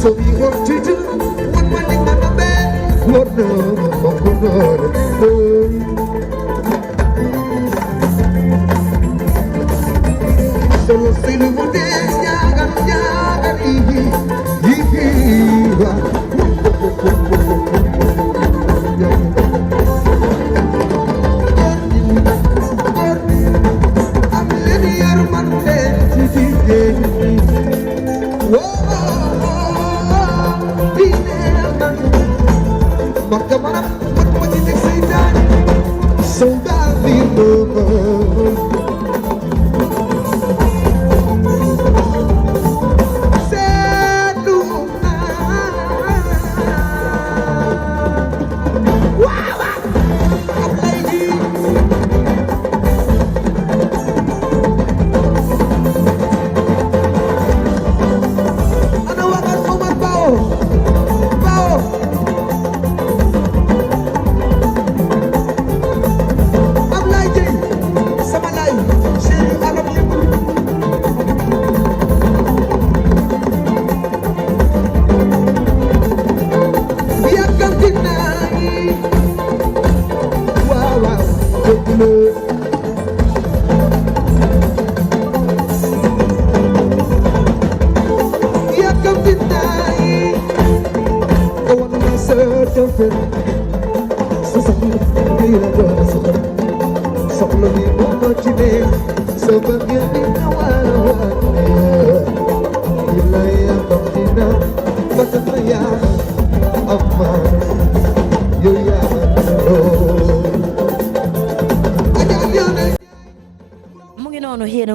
So we want to do one more thing on the bed. Lord, no. Solo si lo vuoi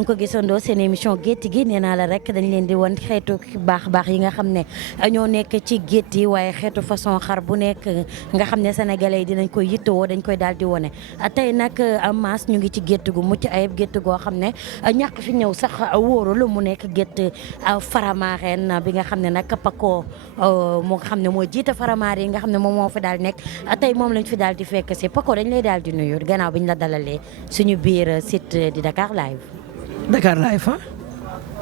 ko gisandoo seen émission gétt gi nee naa la rek dañ leen di won xeetu baax yi nga xam ne ñoo nekk ci gétt yi waaye xeetu façon xar bu nekk nga xam ne sénégalais yi dinañ koy yittewoo dañ koy daal di wone tey nag Mass ñu ngi ci gétt gu mucc ayib gétt goo xam ne ñàkk fi ñëw sax wóorul mu nekk gétt Faramareen bi nga xam ne nag Paco moo nga xam ne moo jiite Faramareen yi nga xam ne moom moo fi daal nekk tey moom lañ fi daal di fekk si Paco dañ lay daal di nuyu gannaaw bi ñu la dalalee suñu biir site di Dakar Live. Dakar Live ah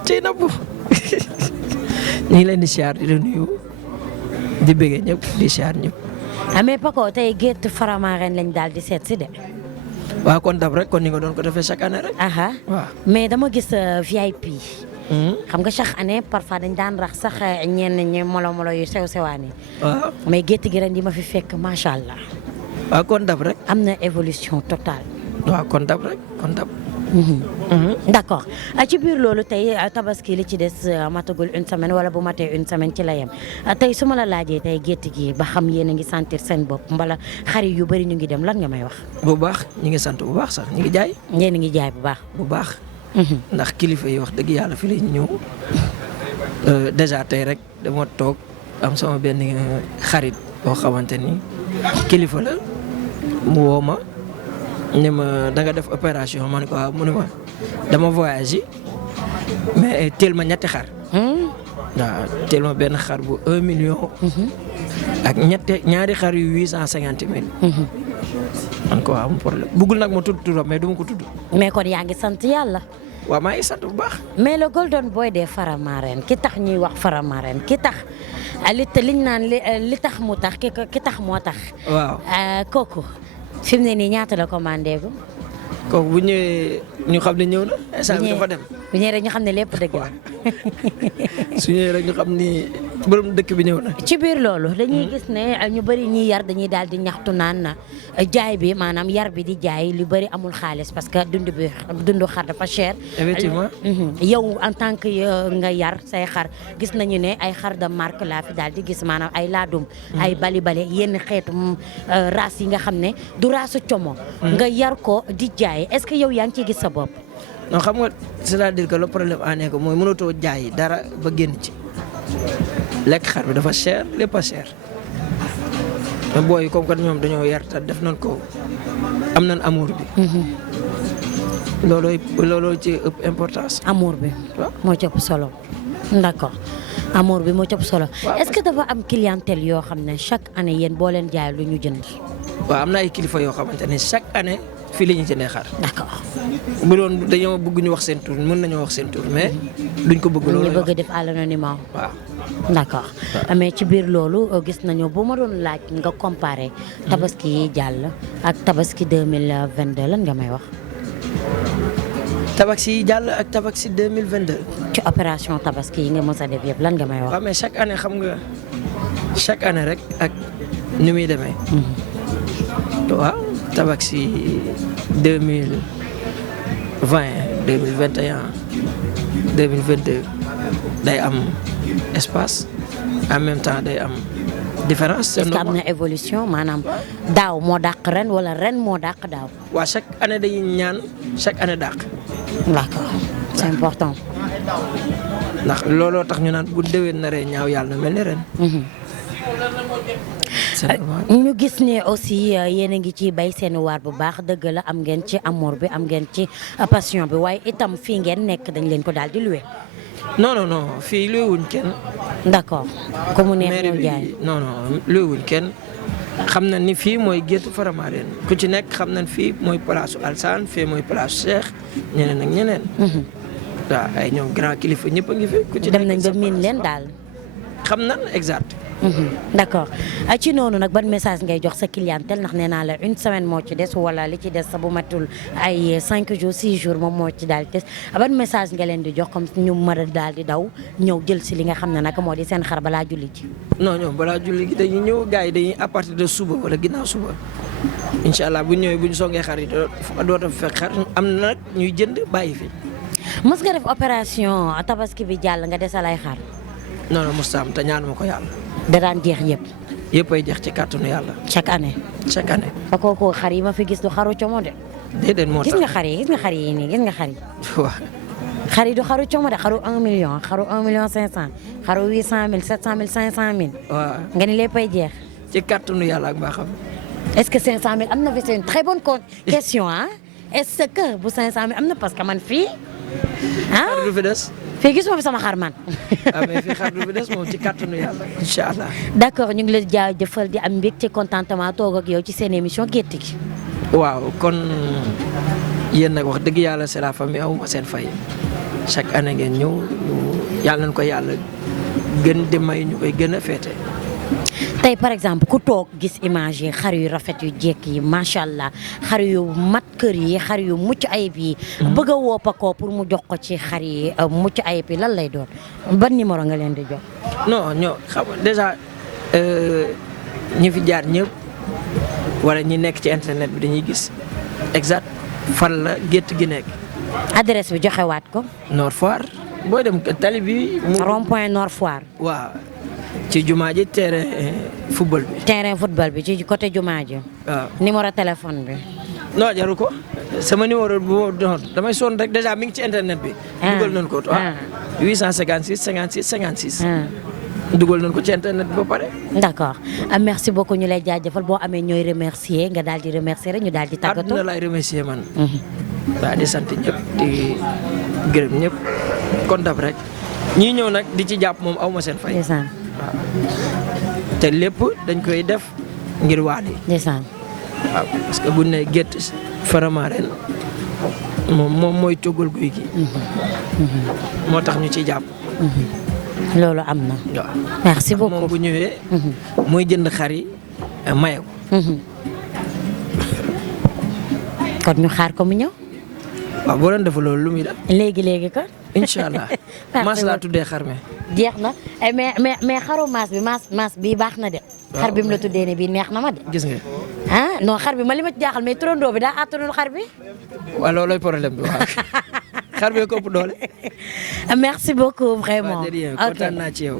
ci nabu ñu ngi leen di siyaar di nuyu di bëggee ñëpp di siyaar ñëpp. mais Paco tey gétt Faramareen lañ daal di seet si de. waaw kon dab rek kon ni nga doon ko defee chaque année rek. waaw mais dama gis VIP. xam nga chaque année parfois dañ daan rax sax ñenn ñi molo yu sew sewaan yi. waaw mais gétt gi ren di ma fi fekk macha allah. waaw kon dab rek. am na évolution totale. waaw kon dab rek kon dab. d'accord ci biir loolu tey tabaski li ci des matagul une semaine wala bu matee une semaine ci la yem tey su ma la laajee tey gétt gi ba xam yéen a ngi sentir seen bopp mbala xar yu bëri ñu ngi dem lan nga may wax. bu baax ñu ngi sant bu baax sax ñu ngi jaay. ngeen ngi jaay bu baax. bu baax. ndax kilifa yi wax dëgg yàlla fi la ñu ñëw déjà tey rek dama toog am sama benn xarit boo xamante ni kilifa la mu woo ma ne ma da nga def opération ma ne ko waaw mu ne ma dama voyagé mais teel ma ñetti xar. waaw teel ma benn xar bu 1 million. ak ñaari xar yu 850 000. man ko waaw am problème bëggul nag ma tudd turam mais du ma ko tudd. mais kon yaa ngi sant yàlla. waaw maa ngi sant bu baax. mais le golden boy des Faramareen ki tax ñuy wax Faramareen ki tax liñ naan li tax mu tax ki tax moo tax. waaw kooku. fi mu ne nii ñaata la commandé gu. kooku bu ñëwee ñu xam ne ñëw na. instant bi dafa dem bu ñëwee rek ñu xam ne lépp dëgg la. su ñëwee rek ñu xam ni borom dëkk bi ñëw na. ci biir loolu dañuy gis ne ñu bëri ñiy yar dañuy daal di ñaxtu naan na jaay bi maanaam yar bi di jaay lu bëri amul xaalis parce que dundu xar dafa cher. effectivement. yow en tant que nga yar say xar gis nañu ne ay xar de marque laa fi daal di gis maanaam ay laadum. ay bali yenn xeetu race yi nga xam ne du raasu como. nga yar ko di jaay est-ce que yow yaa ngi ciy gis sa bopp. non xam nga c'est-à-dire que le problème en est que mooy mënatoo jaay dara ba génn ci lekk xar bi dafa cher lépp a cher mais booy comme que ñoom dañoo yar te def nañ ko am nañ amour bi. looloo ci ëpp importance. amour bi. waaw moo ci ëpp solo. d'accord amour bi moo ci ëpp solo. est-ce que dafa am clientèle yoo xam ne chaque année yéen boo leen jaay lu ñu jënd. waaw am na ay kilifa yoo xamante ne chaque année fii la ñuy jëndee xar. d'accord. bu doon dañoo bëgg ñu wax seen tur mën nañoo wax seen tur mais duñ ko bëgg. loolu ñu bëgg def à l'anonymat. waaw. d'accord mais ci biir loolu gis nañu bu ma doon laaj nga comparer tabaski yi jàll ak tabaski 2022 lan nga may wax. tabaski yi jàll ak tabaski 2022. ci opération tabaski yi nga mës a def yëpp lan nga may wax. waaw mais chaque année xam nga chaque année rek ak ni muy demee. waaw tabaski 2020 2021 2022 day am espace en même temps day am différence. est-ce que am na évolution maanaam daaw moo dàq ren wala ren moo dàq daaw. waaw chaque année dañuy ñaan chaque année dàq. d'accord c'est important. ndax looloo tax ñu naan bu déwén naree ñaaw yàlla na mel ni ren. ñu gis ne aussi yéen a ngi ci bay seen waar bu baax dëgg la am ngeen ci amour bi am ngeen ci passion bi waaye itam fii ngeen nekk dañ leen ko daal di loué. non non non fii luy wuñ kenn. d'accord ku mu neex mairie ñëw bi jaay. non non luy wuñ kenn xam na ni fii mooy gétt Faramareen ku ci nekk xam nañ fii mooy place Alsaan fii mooy place Cheikh ñeneen ak ñeneen. waaw ay ñoom grand kilifa ñëpp a ngi fi. ku ci dem nekk nañ ba miin leen daal. xam nañ exact. d'accord ci noonu nag ban message ngay jox sa clientèle ndax nee naa la une semaine moo ci des wala li ci des sa bu matul ay 5 jours 6 jours moom moo ci daal di des ban message nga leen di jox comme ñu mën a daal di daw ñëw jël si li nga xam ne nag moo di seen xar balaa julli ji. non ñoom balaa julli gi dañuy ñëw gars yi dañuy à partir de suba wala ginnaaw suba incha allah bu ñëwee bu ñu songee xar yi dootoo fekk xar am na nag ñuy jënd bàyyi fi. mës nga def opération tabaski bi jàll nga desal ay xar. non non mosut am te ñaan ma ko yàlla. da daan jeex yëpp. yëpp ay jeex ci kàttanu yàlla. chaque année. chaque année. fa kooku xar yi ma fi gis du xaru como de. déedéet moo tax gis nga xar yi nii gis nga xar yi. waaw. xar yi du xaru como de xaru 1 million xaru 1 million 500 xaru 800 000 700 000 500 000. waaw nga ni lépp ay jeex. ci kàttanu yàlla ak mbaaxam. est-ce que 500 000 am na fi c'est une très bonne question ah est-ce que bu 500 000 am na parce que man fii ah. xar du fi des. fii gisuma fi sama xar man. mais fii xar du fi des moom ci kàttanu yàlla incha allah. d'accord ñu ngi lay jaajëfal di am mbégte contentement toog ak yow ci seen émission gétt gi. waaw kon yéen nag wax dëgg yàlla c'est la famille aw ma seen fay chaque année ngeen ñëw yàlla nañ ko yàlla gën di may ñu koy gën a féete. tey par exemple ku toog gis image yi xar yu rafet yu jekk yi macha allah xar yu mat kër yi xar yu mucc ayib yi. bëgg a woo Paco pour mu jox ko ci xar yi mucc ayib yi lan lay doon ban numéro nga leen di jox. non ñoo xam déjà ñi fi jaar ñëpp wala ñi nekk ci internet bi dañuy gis exact fan la gétt gi nekk. adresse bi joxewaat ko. Nord Foire booy dem tali bi. rond point Nord Foire. waaw ci jumaa ji terrain football bi. terrain football bi ci côté jumaa ji. waaw numéro téléphone bi. non jaru ko sama numéro bu damay sonn rek déjà mi ngi ci internet bi. dugal nañ ko 856 56 56. dugal nañ ko ci internet bi ba pare. d'accord merci beaucoup ñu lay jaajëfal boo amee ñooy remercier nga daal di remercier rek ñu daal di tàggatoo. àdduna laay remercier man. waaw di sant ñëpp di gërëm ñëpp kon daf rek ñii ñëw nag di ci jàpp moom aw ma seen fay. ndeysaan. waaw te lépp dañ koy def ngir waali. ndeysaan. waaw parce que bu ne gétt Faramareen moom mooy coggal guy gi. moo tax ñu ciy jàpp. loolu am na. waaw merci beaucoup moom bu ñëwee. mooy jënd xar yi maye ko. kon ñu xaar ko mu ñëw. waaw boo doon def loolu lu muy def. léegi ko. incha allah maas laa tuddee xar mi. jeex na mais xaru maas bi baax na de. xar bi mu la tuddee ne bii neex na ma de. gis nga. ah non xar bi ma li ma ci jaaxal mais turandoo bi daa àttanul xar bi. waaw loolooy problème bi waaw xar bee ko ëpp doole. merci beaucoup vraiment. waaw jërëjëf kontaan naa ci yow.